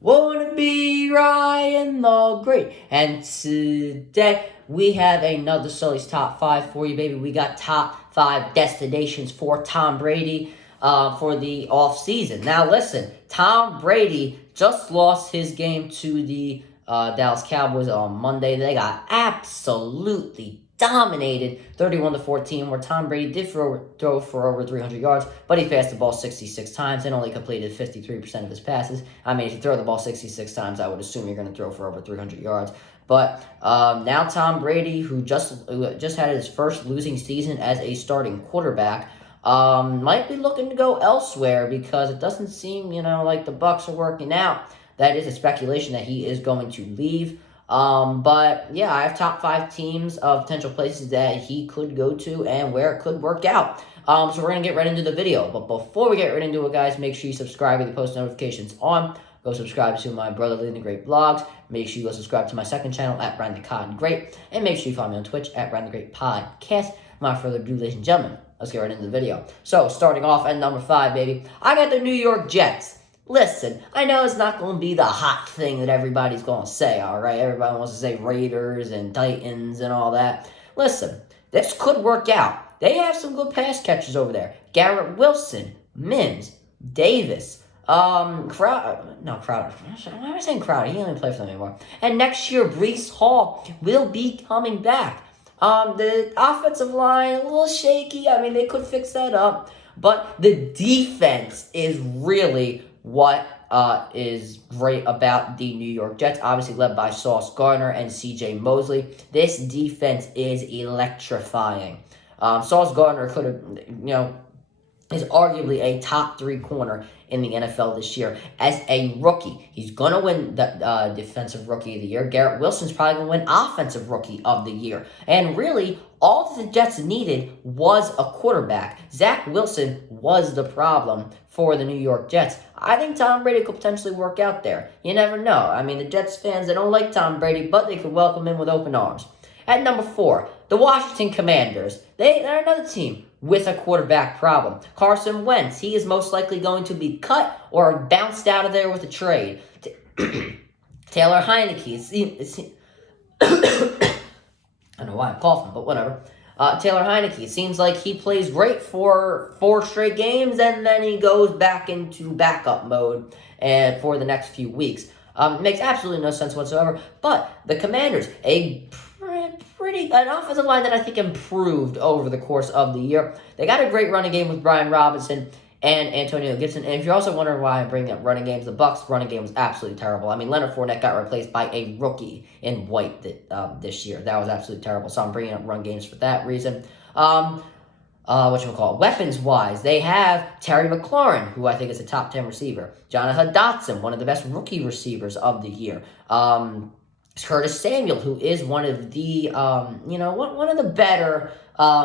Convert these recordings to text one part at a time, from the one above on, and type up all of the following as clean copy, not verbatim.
Wanna be Ryan the Great. And today we have another Sully's Top 5 for you, baby. We got top 5 destinations for Tom Brady for the off season. Now, listen, Tom Brady just lost his game to the Dallas Cowboys on Monday. They got absolutely dominated 31-14, where Tom Brady did throw for over 300 yards, but he passed the ball 66 times and only completed 53% of his passes. I mean, if you throw the ball 66 times, I would assume you're going to throw for over 300 yards. But now Tom Brady, who just had his first losing season as a starting quarterback, might be looking to go elsewhere because it doesn't seem, like the Bucs are working out. That is a speculation that he is going to leave. But yeah, I have top 5 teams of potential places that he could go to and where it could work out. So we're going to get right into the video. But before we get right into it, guys, make sure you subscribe with the post notifications on. Go subscribe to my Brotherly and the Great blogs. Make sure you go subscribe to my second channel at Brandon the Cotton Great. And make sure you follow me on Twitch at Brandon the Great Podcast. Without further ado, ladies and gentlemen, let's get right into the video. So, starting off at number 5, baby, I got the New York Jets. Listen, I know it's not going to be the hot thing that everybody's going to say, all right? Everybody wants to say Raiders and Titans and all that. Listen, this could work out. They have some good pass catchers over there. Garrett Wilson, Mims, Davis, Crowder. Why am I saying Crowder? He only plays for them anymore. And next year, Breece Hall will be coming back. The offensive line, a little shaky. I mean, they could fix that up. But the defense is really what is great about the New York Jets, obviously led by Sauce Gardner and C.J. Mosley. This defense is electrifying. Sauce Gardner could have, is arguably a top 3 corner in the NFL this year as a rookie. He's going to win the Defensive Rookie of the Year. Garrett Wilson's probably going to win Offensive Rookie of the Year. And really, all the Jets needed was a quarterback. Zach Wilson was the problem for the New York Jets. I think Tom Brady could potentially work out there. You never know. I mean, the Jets fans, they don't like Tom Brady, but they could welcome him with open arms. At number 4, the Washington Commanders. They're another team with a quarterback problem. Carson Wentz, he is most likely going to be cut or bounced out of there with a trade. Taylor Heineke, I don't know why I'm coughing, but whatever. Taylor Heineke, seems like he plays great for 4 straight games, and then he goes back into backup mode for the next few weeks. Makes absolutely no sense whatsoever. But the Commanders, an offensive line that I think improved over the course of the year. They got a great running game with Brian Robinson and Antonio Gibson. And if you're also wondering why I'm bringing up running games, the Bucs' running game was absolutely terrible. I mean, Leonard Fournette got replaced by a rookie in White this year. That was absolutely terrible. So I'm bringing up run games for that reason. Weapons-wise, they have Terry McLaurin, who I think is a top 10 receiver. Jonathan Dotson, one of the best rookie receivers of the year. Curtis Samuel, who is one of the, one of the better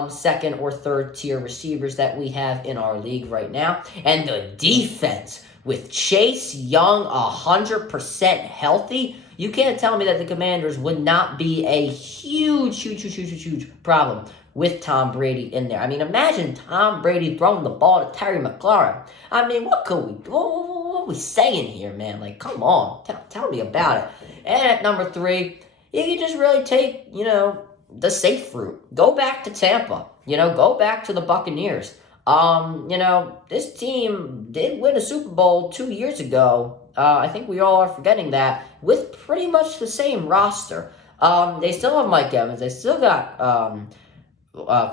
second or third tier receivers that we have in our league right now. And the defense, with Chase Young 100% healthy, you can't tell me that the Commanders would not be a huge problem with Tom Brady in there. I mean, imagine Tom Brady throwing the ball to Terry McLaurin. I mean, what are we saying here, man? Like, come on, tell me about it. And at number 3, you can just really take, the safe route. Go back to Tampa. Go back to the Buccaneers. This team did win a Super Bowl 2 years ago. I think we all are forgetting that, with pretty much the same roster. They still have Mike Evans. They still got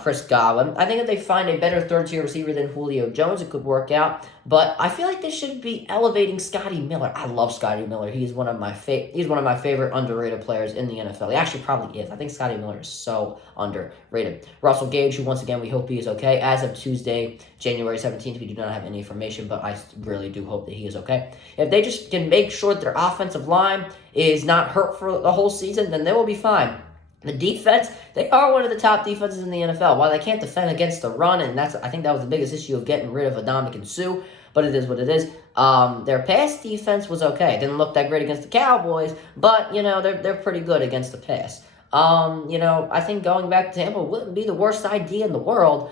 Chris Godwin. I think if they find a better third-tier receiver than Julio Jones, it could work out. But I feel like they should be elevating Scotty Miller. I love Scotty Miller. He's one of my favorite underrated players in the NFL. He actually probably is. I think Scotty Miller is so underrated. Russell Gage, who once again we hope he is okay. As of Tuesday, January 17th, we do not have any information, but I really do hope that he is okay. If they just can make sure that their offensive line is not hurt for the whole season, then they will be fine. The defense, they are one of the top defenses in the NFL. While they can't defend against the run, and I think that was the biggest issue of getting rid of Adama Suh, but it is what it is. Their pass defense was okay. It didn't look that great against the Cowboys, but, they're pretty good against the pass. I think going back to Tampa wouldn't be the worst idea in the world.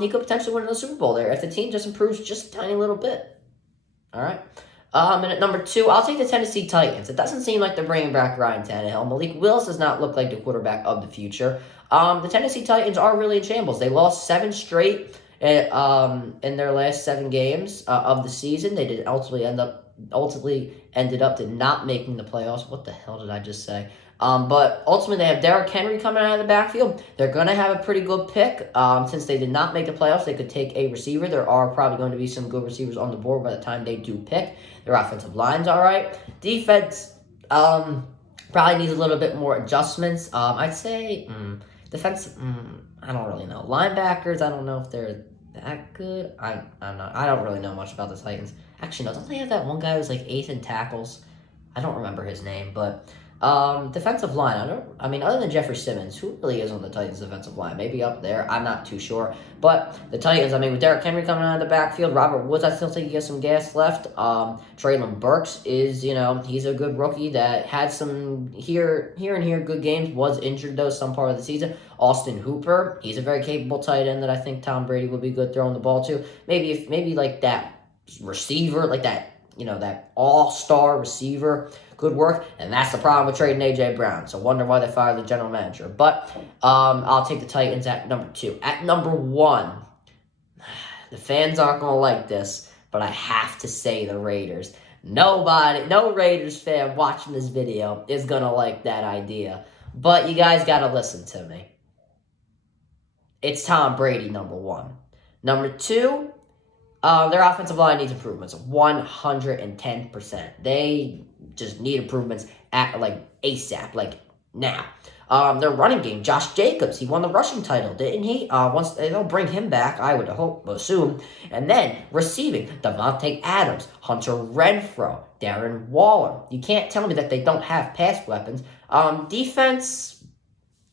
He could potentially win the Super Bowl there if the team just improves just a tiny little bit. All right. And at number 2, I'll take the Tennessee Titans. It doesn't seem like they're bringing back Ryan Tannehill. Malik Willis does not look like the quarterback of the future. The Tennessee Titans are really in shambles. They lost 7 straight in their last 7 games of the season. They did ultimately ended up to not making the playoffs. What the hell did I just say? But ultimately, they have Derrick Henry coming out of the backfield. They're going to have a pretty good pick. Since they did not make the playoffs, they could take a receiver. There are probably going to be some good receivers on the board by the time they do pick. Their offensive line's all right. Defense probably needs a little bit more adjustments. I'd say defense. I don't really know. Linebackers, I don't know if they're that good. I'm not. I don't really know much about the Titans. Actually, no. Don't they have that one guy who's like 8th in tackles? I don't remember his name, but defensive line. Other than Jeffrey Simmons, who really is on the Titans' defensive line? Maybe up there. I'm not too sure. But the Titans. With Derrick Henry coming out of the backfield, Robert Woods, I still think he has some gas left. Traylon Burks is, he's a good rookie that had some here and here good games. Was injured though some part of the season. Austin Hooper, he's a very capable tight end that I think Tom Brady would be good throwing the ball to. Maybe like that receiver, like that. That all-star receiver could work, and that's the problem with trading A.J. Brown. So wonder why they fired the general manager. But I'll take the Titans at number 2. At number 1, the fans aren't going to like this, but I have to say the Raiders. No Raiders fan watching this video is going to like that idea. But you guys got to listen to me. It's Tom Brady, number 1. Number 2, their offensive line needs improvements, 110%. They just need improvements at ASAP, now. Their running game, Josh Jacobs, he won the rushing title, didn't he? Once they'll bring him back, I would assume. And then receiving, Devontae Adams, Hunter Renfrow, Darren Waller. You can't tell me that they don't have pass weapons. Defense,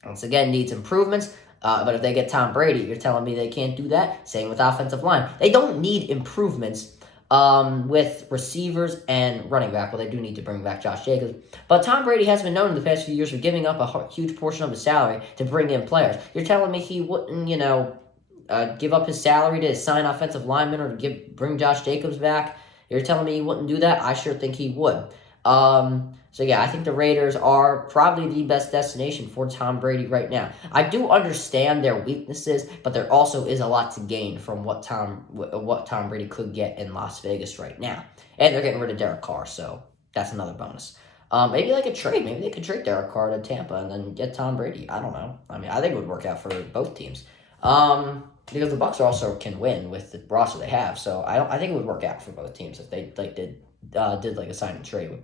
once again, needs improvements. But if they get Tom Brady, you're telling me they can't do that? Same with offensive line. They don't need improvements with receivers and running back. Well, they do need to bring back Josh Jacobs. But Tom Brady has been known in the past few years for giving up a huge portion of his salary to bring in players. You're telling me he wouldn't, give up his salary to sign offensive linemen or to bring Josh Jacobs back? You're telling me he wouldn't do that? I sure think he would. So yeah, I think the Raiders are probably the best destination for Tom Brady right now. I do understand their weaknesses, but there also is a lot to gain from what Tom Brady could get in Las Vegas right now. And they're getting rid of Derek Carr, so that's another bonus. Maybe like a trade. Maybe they could trade Derek Carr to Tampa and then get Tom Brady. I don't know. I think it would work out for both teams. Because the Bucs also can win with the roster they have, so I think it would work out for both teams if they did a sign and trade with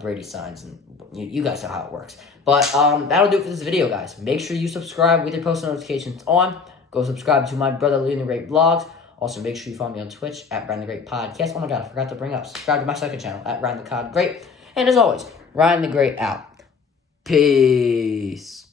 Brady signs, and you guys know how it works. But that'll do it for this video, guys. Make sure you subscribe with your post notifications on. Go subscribe to my brother Leading the Great Vlogs. Also, make sure you follow me on Twitch at Ryan the Great Podcast. Oh my god, I forgot to bring up. Subscribe to my second channel at Ryan the Cod Great. And as always, Ryan the Great out. Peace.